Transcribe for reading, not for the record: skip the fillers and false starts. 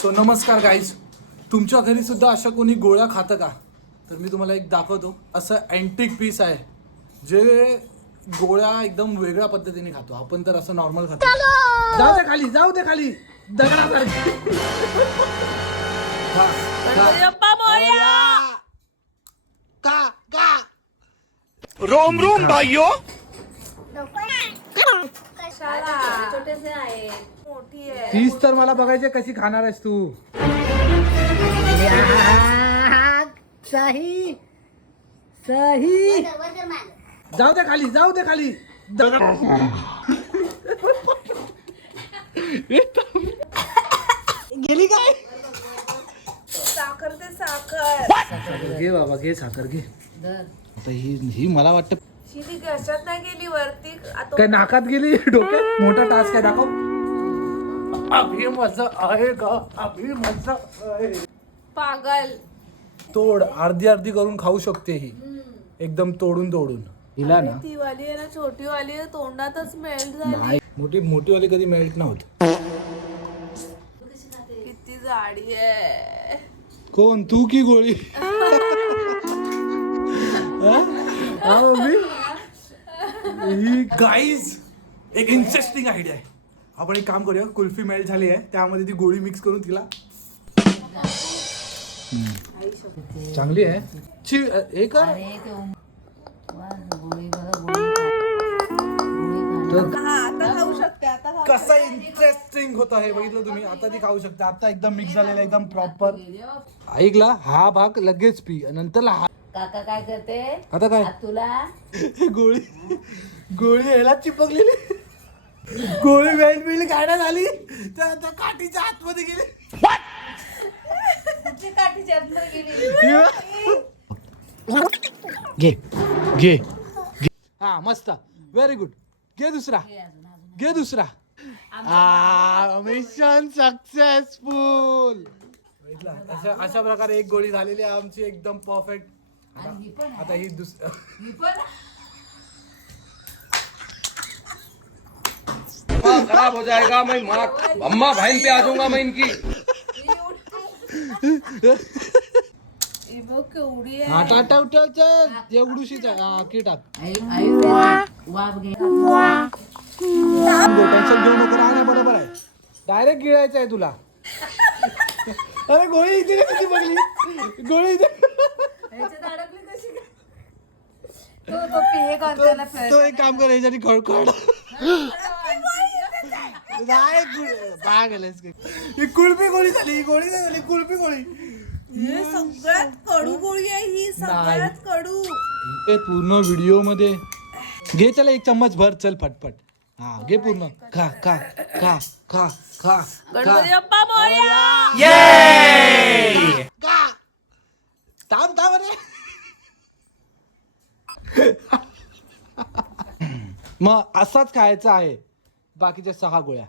So नमस्कार guys, तुमच्या घरी सुद्धा अशा कोणी गोळ्या खातं का? तर मी तुम्हाला एक दाखवतो. असं अँटिक पीस आहे जे गोळ्या एकदम वेगळ्या पद्धतीने खातो. आपण तर असं नॉर्मल खातो. जाऊ दे खाली, जाऊ दे खाली, दगडासारखी. का का रोम रोम भाइयों. छोटेसे आहे मोठी आहे. तीच तर मला बघायचे कशी खाणार आहेस तू. सही सही जाऊ दे खाली, जाऊ दे खाली, दगड. गेली काय? साखर ते साखर घे बाबा, घे साखर घे. आता ही मला वाटतं शिली घशात नाही गेली वरती काय नाकात गेली, डोक्यात. मोठा टास्क आहे, दाखव. अभी मजा आहे का? अभी मजा आहे. पागल. तोड, अर्धी अर्धी करून खाऊ शकते ही, एकदम तोडून तोडून. हिला ना ती वाली आहे ना, छोटी वाली आहे, तोंडातच मेल्ट झाली. नाही, मोठी वाली कधी मेल्ट नव्हत. किती जाडी आहे. कोण, तू की गोळी? ही गाईज एक इंटरेस्टिंग आयडिया आहे. आपण एक काम करूया, कुल्फी मेल्ट झाली आहे, त्यामध्ये ती गोळी मिक्स करून तिला. चांगली आहे. हे कर. हा आता खाऊ शकते, आता खाऊ कसं इंटरेस्टिंग होत आहे बघितलं तुम्ही. आता ती खाऊ शकते. आता एकदम मिक्स झालेला, एकदम प्रॉपर. ऐकला, हा भाग लगेच पी, नंतर हा. काका काय करते आता काय? तुला गोळी यायला चिपकलेली. गोळी वेळ मिळली काय नाही झाली, तर त्या काठीच्या आतमध्ये गेली. काठीच्या आतमध्ये गेली. घे घे घे. हा मस्त, व्हेरी गुड. घे दुसरा, घे दुसरा. Mission successful. अशा प्रकारे एक गोळी झालेली आहे आमची, एकदम परफेक्ट. आता ही खराब हो जाएगा. मैं माँ अम्मा बहन पे आ जाऊंगा मैं इनकी. ही बघ केवढी आहे. हा टाटा उठवचं एवढूशीच आहे. हा की टाक. वाफ घे टेन्शन घेऊ नको. नाही बरोबर आहे, डायरेक्ट गिळायचं आहे तुला. अरे गोळी इथे कशी बघली, गोळी इथे. अडकली कशी काय? तो पिहे करताना तो एक काम कर, ह्याच्यानी खडखड. नाही काय गेलेस ही कुळपी गोळी झाली. ही गोळी नाही झाली, कुळपी गोळी. हे सगळ्यात कडू गोळी आहे ही, सगळ्यात कडू. हे पूर्ण व्हिडिओ मध्ये घे. चला एक चम्मच भर, चल फटफट. हा घे पूर्ण. खा खा खा खा खा. गणपती बाप्पा मोरया. का थांब थांब रे. मग असाच खायचा आहे बाकीच्या 6 गोळ्या.